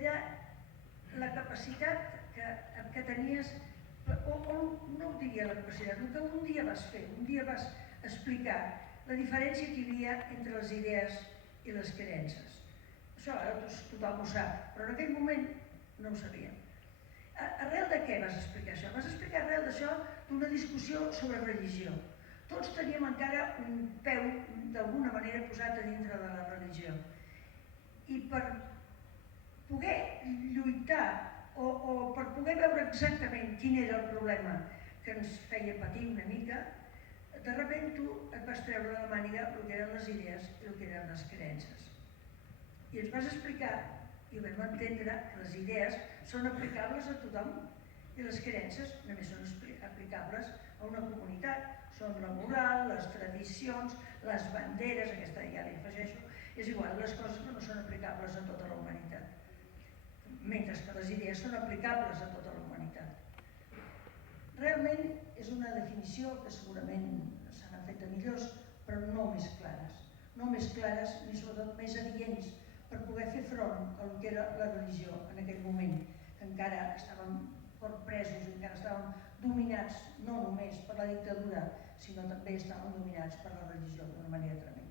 era la capacitat que tenies, o no ho diria la capacitat, el que un dia vas fer, un dia vas explicar la diferència que hi havia entre les idees i les creences. Això tothom ho sap, però en aquell moment no ho sabíem. Arrel de què vas explicar això? Vas explicar arrel d'això d'una discussió sobre religió. Tots teníem encara un peu, d'alguna manera, posat a dintre de la religió. I per poder lluitar o per poder veure exactament quin era el problema que ens feia patir una mica, de sobte tu et vas treure de la màniga el que eren les idees i el que eren les creences. I ens vas explicar, i ho vam entendre, que les idees són aplicables a tothom i les creences només són aplicables a una comunitat. Són la moral, les tradicions, les banderes, aquesta ja li afegeixo, és igual, les coses que no són aplicables a tota la humanitat. Mentre que les idees són aplicables a tota la humanitat. Realment és una definició que segurament se n'han fet de millors, però no més clares. No més clares ni sobretot més adients per poder fer front al que era la religió en aquell moment, que encara estàvem presos, encara estàvem dominats no només per la dictadura, sinó també estàvem dominats per la religió d'una manera tremenda.